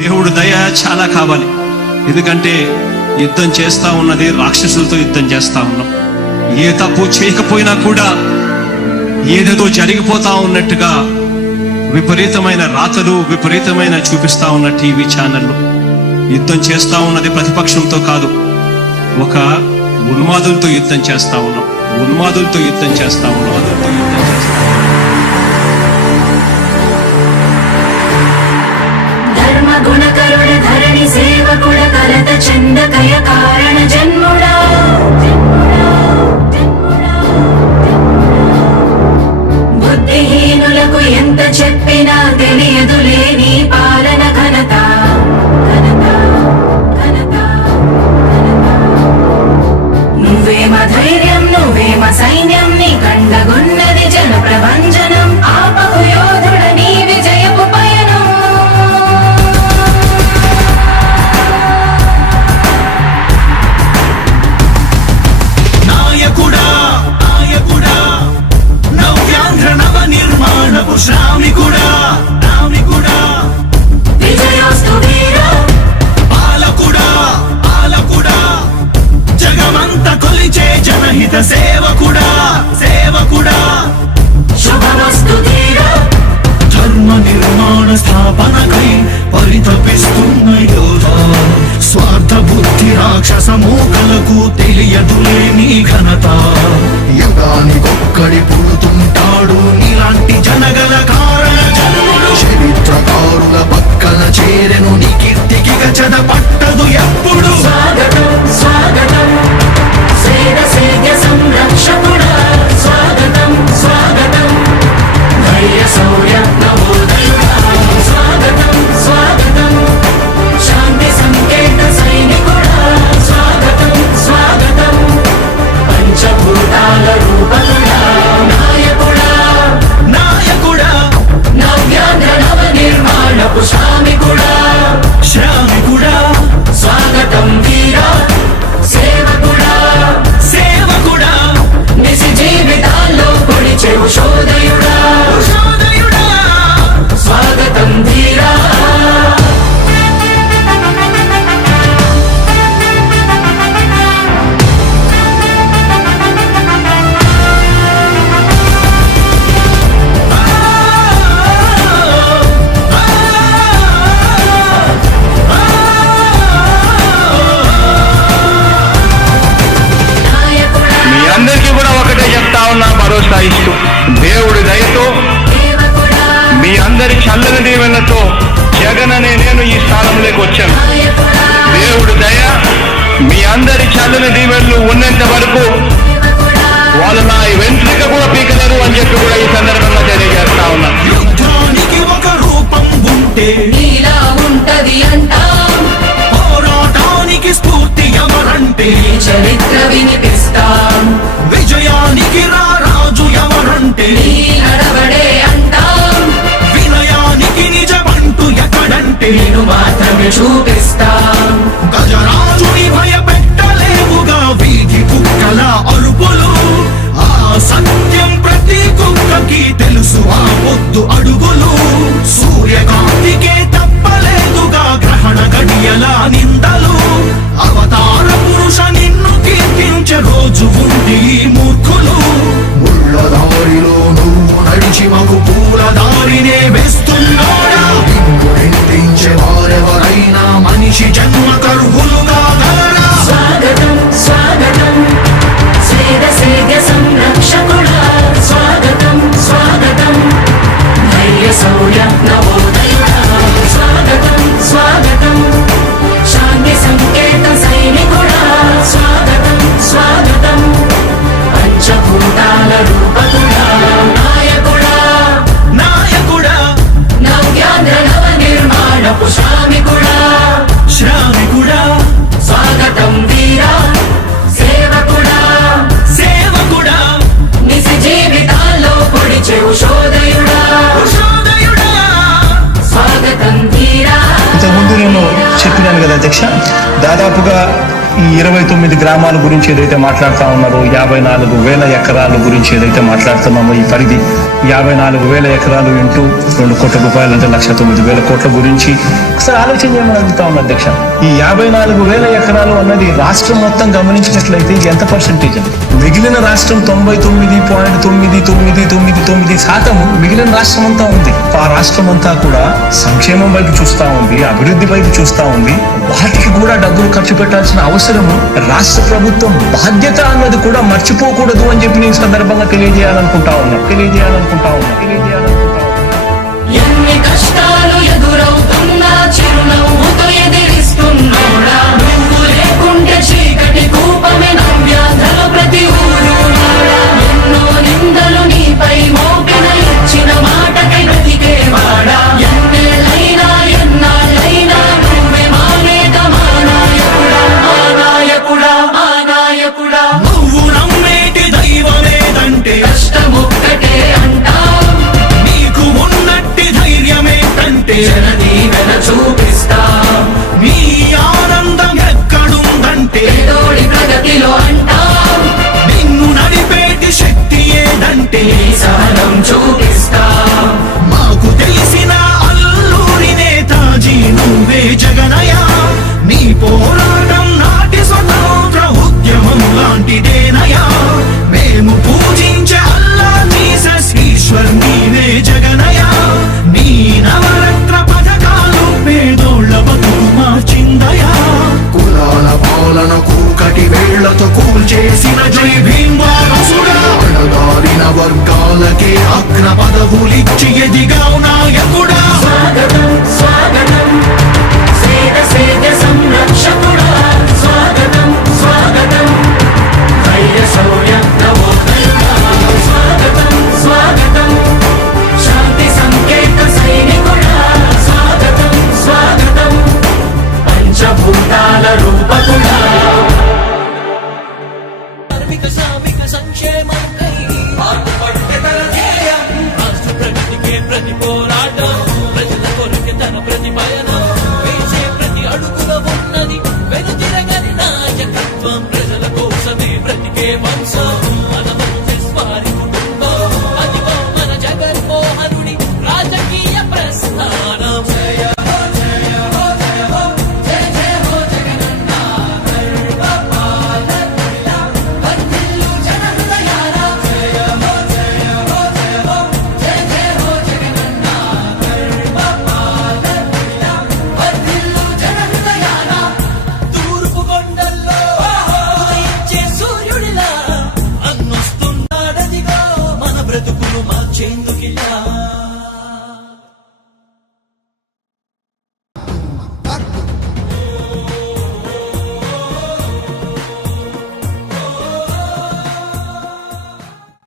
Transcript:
దేవుడు దయ చాలా కావాలి. ఎందుకంటే యుద్ధం చేస్తా ఉన్నది రాక్షసులతో యుద్ధం చేస్తా ఉన్నాం. ఏ తప్పు చేయకపోయినా కూడా ఏదేదో జరిగిపోతా ఉన్నట్టుగా విపరీతమైన రాతలు విపరీతమైన చూపిస్తా ఉన్న టీవీ ఛానళ్ళు. యుద్ధం చేస్తా ఉన్నది ప్రతిపక్షంతో కాదు, ఒక ఉన్మాదులతో యుద్ధం చేస్తా ఉన్నాం. ఉన్మాదులతో యుద్ధం చేస్తా ఉన్నాం. ధర్మ గుణకరుణ ధరణి సేవకుడ కలత చందకయ కారణ జన్ముడా బుద్ధిహీనులకు ఎంత చెప్పినా తెలియదులే నీ పాలన ఘనత. నువ్వేమ ధైర్యం నువ్వేమ సైన్యం నీ కండగున్నది జన ప్రభంజనం. ఆపకు యోధుడ నీ విజయపు పయనం. నాయకుడా నాయకుడా నవ్యాంధ్ర నవ నిర్మాణపు శ్రామికుడా రామికుడా విజయోస్తు వీరా పాలకుడా పాలకుడా జగమంత కొలిచే జనహిత సేవకుడా సేవకుడా శుభమస్తు ధీరా ధర్మ నిర్మాణ స్థాపనకై పరితపిస్తున్న యోధా. స్వార్థ బుద్ధి రాక్షస మూకలకు తెలియదులే నీ ఘనత. యుగానికొక్కడి పుడుతుంటాడు ఇలాంటి జనగల కారణ జన్ముడు. చరిత్రకారుల పక్కన చేరెను నీ కీర్తికి గచద పట్టదు ఎప్పుడు. స్వాగతం స్వాగతం సేద సేద్య సంరక్షకుడా స్వాగతం స్వాగతం ధైర్య శౌర్య నవోదయుడా స్వాగతం స్వాగతం శాంతి సంకేత సైనికుడా స్వాగతం స్వాగతం పంచభూతాల రూపకుడా నాయకుడా నాయకుడా నవ్యాంధ్ర నవ నిర్మాణపు శ్రామికుడా శ్రామికుడా స్వాగతం వీరా సేవకుడా సేవకుడా నిజ జీవితాల్లో పొడిచెవు శోదయుడా ఉషోదయుడా స్వాగతం ధీరా నాయకుడా మీ అందరికీ కూడా ఒకటే చెప్తా ఉన్నా, భరోసా ఇస్తూ దేవుడి దయతో సేవకుడా మీ అందరి చల్లని దీవెనతో జగన్ అనే నేను ఈ స్థానంలోకి వచ్చాను. నాయకుడా దేవుడి దయ మీ అందరి చల్లని దీవెనలు ఉన్నంత వరకు సేవకుడా వాళ్ళు నా వెంట్రుక కూడా పీకలేరు అని చెప్పి కూడా ఈ సందర్భంగా తెలియజేస్తా ఉన్నాను. యుద్ధానికి ఒక రూపం ఉంటే నీలా ఉంటది అంటాం పోరాటానికి స్ఫూర్తి ఎవరంటే నీ చరిత్ర వినిపిస్తాం విజయానికి రారాజు ఎవరంటే నీ నడవడే అంటాం వినయానికి నిజమంటూ ఎక్కడంటే నేను మాత్రమే చూపిస్తాం గజరాజుని భయపెట్టలేవుగా వీధి కుక్కల అరుపులు. ఆ సత్యం ప్రతి కుక్కకి తెలుసు ఆ పొద్దు అడుగులు. సూర్యకాంతికే తప్పలేదుగా గ్రహణ గడియల నిందలు. అవతార పురుష నిన్ను కీర్తించే రోజు ఉంది ఈ మూర్ఖులు. ముళ్ళ దారిలో నువ్వు నడిచి మగు పూల దారినే వేస్తున్నాడా నిన్ను నిందించే వారెవరైనా మనిషి జన్మ కరువులుగా గలరా. స్వాగతం స్వాగతం సేద సేద్య సంరక్షకుడా స్వాగతం స్వాగతం ధైర్య శౌర్య నవోదయుడా స్వాగతం స్వాగతం శాంతి సంకేత సైనికుడా స్వాగతం స్వాగతం పంచభూతాల రూపకుడా నాయకుడా నాయకుడా నవ్యాంధ్ర నవ నిర్మాణపు శ్రామికుడా శ్రామికుడా స్వాగతం వీరా సేవకుడా సేవకుడా నిజ జీవితాల్లో పొడిచెవు శోదయుడా ఉషోదయుడా స్వాగతం ధీరా ఇంతకుముందు నేను చెప్పినాను కదా అధ్యక్ష, దాదాపుగా ఈ 29 గ్రామాల గురించి ఏదైతే మాట్లాడుతా ఉన్నారో, 54,000 ఎకరాల గురించి ఏదైతే మాట్లాడుతున్నామో, ఈ పరిధి 54,000 ఎకరాలు ఇంటూ 2 కోట్ల రూపాయలు అంటే 1,09,000 కోట్ల గురించి ఒకసారి ఆలోచన చేయమని అడుగుతా ఉన్నా అధ్యక్ష. ఈ 54,000 ఎకరాలు అన్నది రాష్ట్రం మొత్తం గమనించినట్లయితే ఇది ఎంత పర్సెంటేజ్ అని? మిగిలిన రాష్ట్రం 99.9999% మిగిలిన రాష్ట్రం అంతా ఉంది. ఆ రాష్ట్రం అంతా కూడా సంక్షేమం వైపు చూస్తా ఉంది, అభివృద్ధి వైపు చూస్తా ఉంది. వాటికి కూడా డబ్బులు ఖర్చు పెట్టాల్సిన అవసరము రాష్ట్ర ప్రభుత్వం బాధ్యత అన్నది కూడా మర్చిపోకూడదు అని చెప్పి నేను సందర్భంగా తెలియజేయాలనుకుంటా ఉన్నా. ఎన్ని కష్టాలు ఎదురవుతున్నా చిరునవ్వుతో ఎదిరిస్తున్నోడా, నువ్వు లేకుంటే చీకటి కూపమే నవ్యాంధ్రలో ప్రతి ఊరు నాడా. ఎన్నో నిందలు నీపై మోపిన ఇచ్చిన మాటకై బ్రతికేవాడా. ఎన్నేళ్ళైనా ఎన్నాళ్ళైనా నువ్వే మా నేత, మా నాయకుడా, మా నాయకుడా, మా నాయకుడా. నువ్వు నమ్మేటి దైవమేదంటే కష్టమొక్కటే అంటాం, నీకు ఉన్నట్టి ధైర్యమేంటంటే జనదీవెన చూపిస్తాం. నీ ఆనందం ఎక్కడుందంటే తోడి ప్రగతిలో అంటాం, నిన్ను నడిపేటి శక్తి ఏదంటే నీ సహనం చూపిస్తాం. మాకు తెలిసిన అల్లూరి నేతాజీ నువ్వే జగనయ. నీ పోరాటం నాటి స్వతంత్ర ఉద్యమం లాంటిదేనయా. మేము పూజించే అల్లా జీసస్ ఈశ్వర్ నీవే జగనయ. నీ నవరత్న పథకాలు పేదోళ్ళ బతుకు మార్చిందయా. కులాల పాలన కూకటి వేళ్లతో కూల్చేసిన జై భీమ్ వారసుడా, అణగారిన వర్గాలకే అగ్ర పదవులిచ్చి ఎదిగావు నాయకుడా. స్వాగతం స్వాగతం సేద సంరక్షకుడా, స్వాగతం స్వాగతం ధైర్య శౌర్య నవోదయుడా. స్వాగతం స్వాగతం శాంతి సంకేత సైనికుడా, స్వాగతం స్వాగతం పంచభూతాల రూపకుడా.